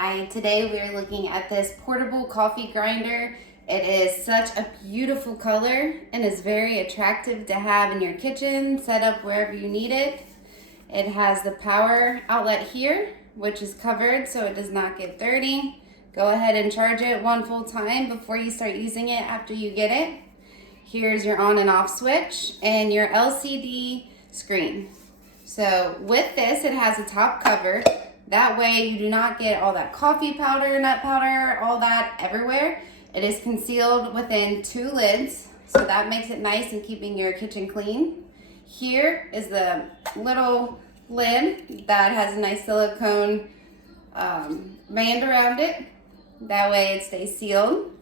Hi, today we are looking at this portable coffee grinder. It is such a beautiful color and is very attractive to have in your kitchen, set up wherever you need it. It has the power outlet here, which is covered so it does not get dirty. Go ahead and charge it one full time before you start using it after you get it. Here's your on and off switch and your LCD screen. So with this, it has a top cover. That way you do not get all that coffee powder, nut powder, all that everywhere. It is concealed within 2 lids, so that makes it nice in keeping your kitchen clean. Here is the little lid that has a nice silicone band around it. That way it stays sealed.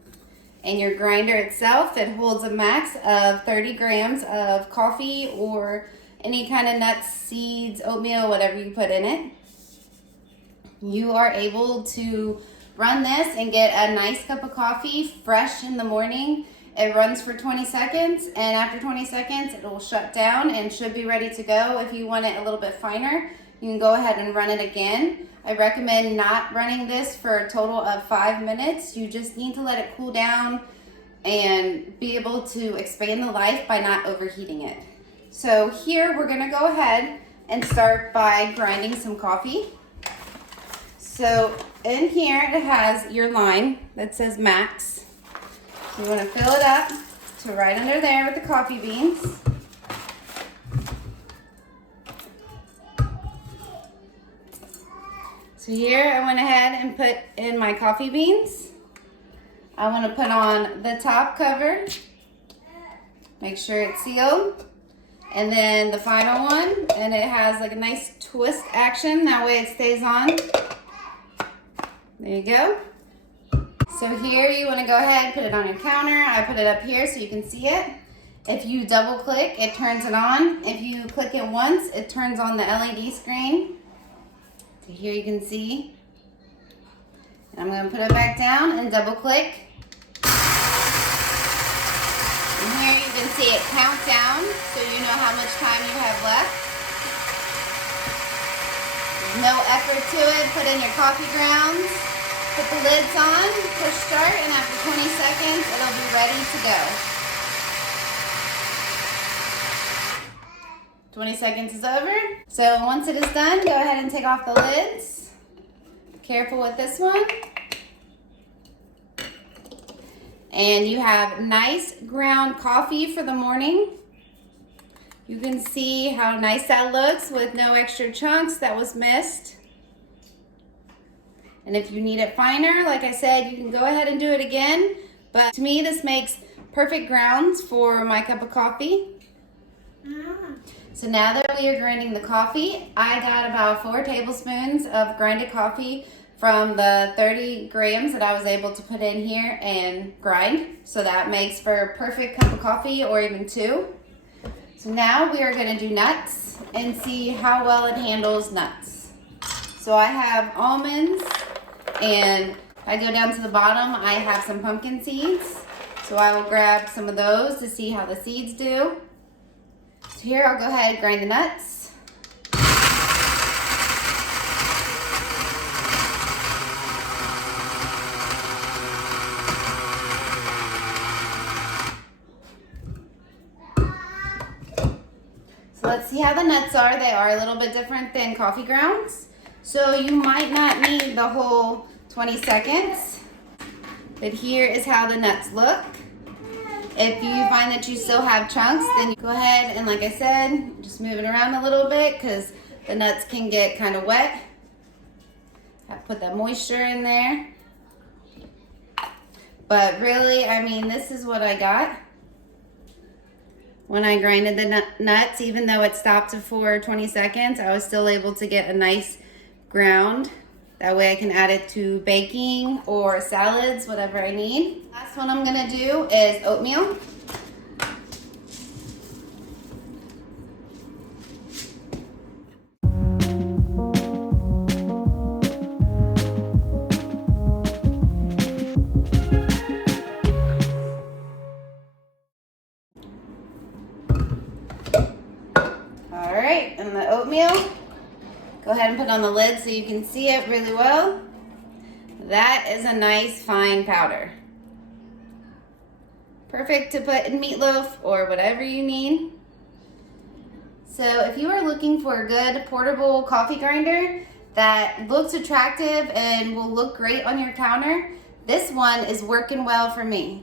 And your grinder itself, it holds a max of 30 grams of coffee or any kind of nuts, seeds, oatmeal, whatever you put in it. You are able to run this and get a nice cup of coffee fresh in the morning. It runs for 20 seconds, and after 20 seconds it will shut down and should be ready to go. If you want it a little bit finer, you can go ahead and run it again. I recommend not running this for a total of 5 minutes. You just need to let it cool down and be able to expand the life by not overheating it. So here we're gonna go ahead and start by grinding some coffee. So in here it has your line that says max. You want to fill it up to right under there with the coffee beans. So here I went ahead and put in my coffee beans. I want to put on the top cover. Make sure it's sealed. And then the final one, and it has like a nice twist action. That way it stays on. There you go. So here you want to go ahead and put it on your counter. I put it up here so you can see it. If you double click, it turns it on. If you click it once, it turns on the LED screen. So here you can see. And I'm going to put it back down and double click. And here you can see it count down so you know how much time you have left. No effort to it. Put in your coffee grounds, put the lids on, push start, and after 20 seconds, it'll be ready to go. 20 seconds is over. So once it is done, go ahead and take off the lids. Careful with this one. And you have nice ground coffee for the morning. You can see how nice that looks with no extra chunks that was missed. And if you need it finer, like I said, you can go ahead and do it again. But to me, this makes perfect grounds for my cup of coffee. So now that we are grinding the coffee, I got about 4 tablespoons of grinded coffee from the 30 grams that I was able to put in here and grind. So that makes for a perfect cup of coffee, or even 2. So now we are going to do nuts and see how well it handles nuts. So I have almonds, and if I go down to the bottom, I have some pumpkin seeds. So I will grab some of those to see how the seeds do. So here I'll go ahead and grind the nuts. Let's see how the nuts are. They are a little bit different than coffee grounds. So you might not need the whole 20 seconds. But here is how the nuts look. If you find that you still have chunks, then you go ahead and, like I said, just move it around a little bit because the nuts can get kind of wet. I put that moisture in there. But really, I mean, this is what I got. When I grinded the nuts, even though it stopped for 20 seconds, I was still able to get a nice ground. That way I can add it to baking or salads, whatever I need. Last one I'm gonna do is oatmeal. And the oatmeal, go ahead and put on the lid so you can see it really well. That is a nice fine powder. Perfect to put in meatloaf or whatever you need. So if you are looking for a good portable coffee grinder that looks attractive and will look great on your counter, this one is working well for me.